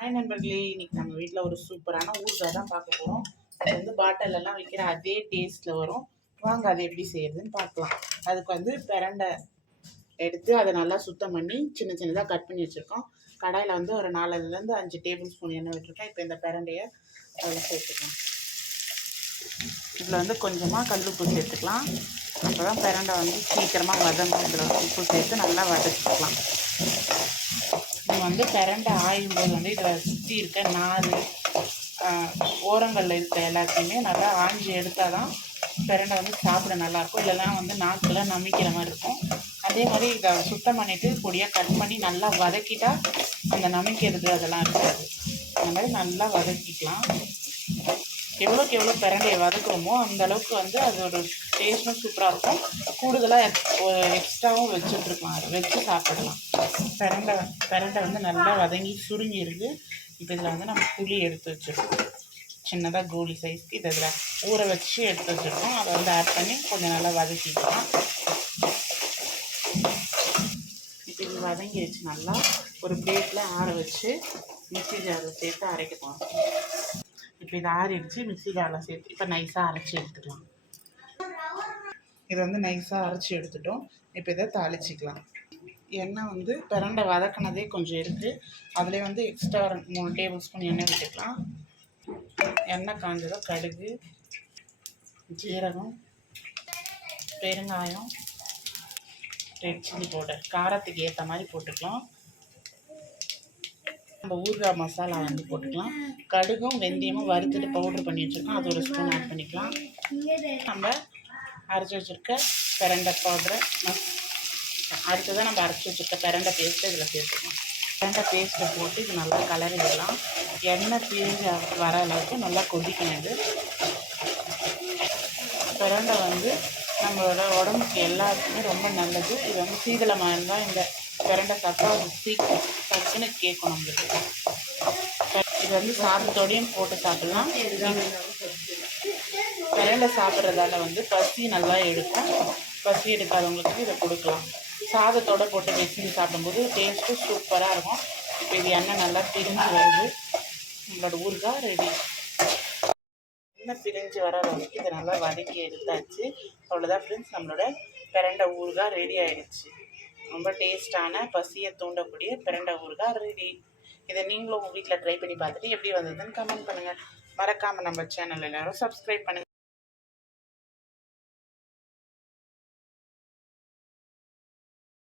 Hi நண்பர்களே இன்னைக்கு நம்ம வீட்டில் ஒரு சூப்பரான ஊறுகாய் தான் பார்க்க போகிறோம் அது வந்து பாட்டிலெல்லாம் வைக்கிற விற்கிற அதே டேஸ்ட்டில் வரும். வாங்க அதை எப்படி செய்யறதுன்னு பார்க்கலாம். அதுக்கு வந்து பிரண்டை எடுத்து அதை நல்லா சுத்தம் பண்ணி சின்ன சின்னதாக கட் பண்ணி வச்சுருக்கோம். கடாயில் வந்து ஒரு நாலுலேருந்து அஞ்சு டேபிள் ஸ்பூன் எண்ணெய் விட்டுருக்கேன். இப்போ இந்த பிரண்டையை அதில் சேர்த்துக்கலாம். இதில் வந்து கொஞ்சமாக கல் உப்பு சேர்த்துக்கலாம். அப்போ தான் பிரண்டை வந்து சீக்கிரமாக வதங்கும். இதில் உப்பு சேர்த்து நல்லா வதக்கிக்கலாம். வந்து பிரண்டை ஆயும் போது வந்து இதில் சுற்றி இருக்க நார் ஓரங்களில் இருக்க எல்லாத்தையுமே நல்லா ஆஞ்சி எடுத்தால் தான் பிரண்டை வந்து சாப்பிட நல்லாயிருக்கும். இல்லைன்னா வந்து நாக்கில் நமிக்கிற மாதிரி இருக்கும். அதே மாதிரி இதை சுத்தம் பண்ணிவிட்டு பொடியாக கட் பண்ணி நல்லா வதக்கிட்டா அந்த நமிக்கிறது அதெல்லாம் இருக்காது. அந்த மாதிரி நல்லா வதக்கிக்கலாம். எவ்வளோக்கு எவ்வளோ பிரண்டையை வதக்குறோமோ அந்த அளவுக்கு வந்து அதோட டேஸ்ட்டும் சூப்பராக இருக்கும். கூடுதலாக எக்ஸ்ட்ராவும் வச்சுட்ருக்கலாம் அதை வச்சு சாப்பிடலாம். பிரண்டை பிரண்டை வந்து நல்லா வதங்கி சுருங்கி இப்போ இதில் வந்து நம்ம புளி எடுத்து வச்சுருக்கோம். சின்னதாக கோலி சைஸ்க்கு இதை இதில் ஊற வச்சு எடுத்து வச்சுருக்கோம். அதை வந்து ஆட் பண்ணி கொஞ்சம் நல்லா வதக்கிக்கலாம். இப்போ இது வதங்கிடுச்சு நல்லா ஒரு பிளேட்டில் ஆற வச்சு மிக்சி ஜாரில் சேர்த்து அரைக்க போகிறோம் இப்போ இது ஆறிடுச்சு மிக்சியில் ஜாரில் சேர்த்து இப்போ நைஸாக அரைச்சி எடுத்துக்கலாம். இதை வந்து நைஸாக அரைச்சி எடுத்துட்டோம். இப்போ இதை தாளிச்சிக்கலாம். எண்ணெய் வந்து பிரண்டை வதக்கினதே கொஞ்சம் இருக்குது அதிலே வந்து எக்ஸ்ட்ரா மூணு டேபிள் ஸ்பூன் எண்ணெய் விட்டுக்கலாம். எண்ணெய் காஞ்சதும் கடுகு ஜீரகம் பெருங்காயம் ரெட் சில்லி பவுடர் காரத்துக்கு ஏற்ற மாதிரி போட்டுக்கலாம். நம்ம ஊறுகாய் மசாலா வந்து போட்டுக்கலாம். கடுகும் வெந்தயமும் வறுத்துட்டு பவுடர் பண்ணி வச்சுருக்கோம். அது ஒரு ஸ்பூன் ஆட் பண்ணிக்கலாம். நம்ம அரைச்சி வச்சுருக்க பிரண்டை பவுடரை அடுத்ததான் நம்ம அரைச்சி வச்சுருக்க பிரண்டை பேஸ்ட்டு இதில் சேர்த்துக்கலாம். பிரண்டை பேஸ்ட்டை போட்டு இது நல்லா கலரி விடலாம் எண்ணெய் பிரிஞ்சு வர அளவுக்கு நல்லா கொதிக்கணும் இது. பிரண்டை வந்து நம்மளோட உடம்புக்கு எல்லாத்துக்குமே ரொம்ப நல்லது. இது வந்து சீதளமாக இருந்தால் இந்த பிரண்டை சாப்பிட்டா சீக்கிரம் டக்குன்னு கேட்கும் நம்மளுக்கு. இது வந்து சாதத்தோடையும் போட்டு சாப்பிடலாம். பிரண்டை சாப்பிட்றதால வந்து பசி நல்லா எடுக்கும். பசி எடுக்காதவங்களுக்கு இதை கொடுக்கலாம். சாதத்தோட போட்டு வச்சு சாப்பிடும்போது டேஸ்ட்டும் சூப்பராக இருக்கும். இப்போ இது எண்ணெய் நல்லா பிரிஞ்சு வருது. நம்மளோட ஊறுகாய் ரெடி எண்ணெய் பிரிஞ்சு வர அளவுக்கு இதை நல்லா வதக்கி எடுத்தாச்சு. அவ்வளோதான் ஃப்ரெண்ட்ஸ் நம்மளோட பிரண்டை ஊறுகாய் ரெடி ஆயிடுச்சு. ரொம்ப டேஸ்டான பசியை தூண்டக்கூடிய பிரண்டை ஊறுகாய் ரெடி. இதை நீங்களும் உங்கள் வீட்டில் ட்ரை பண்ணி பார்த்துட்டு எப்படி வந்ததுன்னு கமெண்ட் பண்ணுங்கள் மறக்காமல் நம்ம சேனல் எல்லாரும் சப்ஸ்கிரைப் பண்ணுங்கள்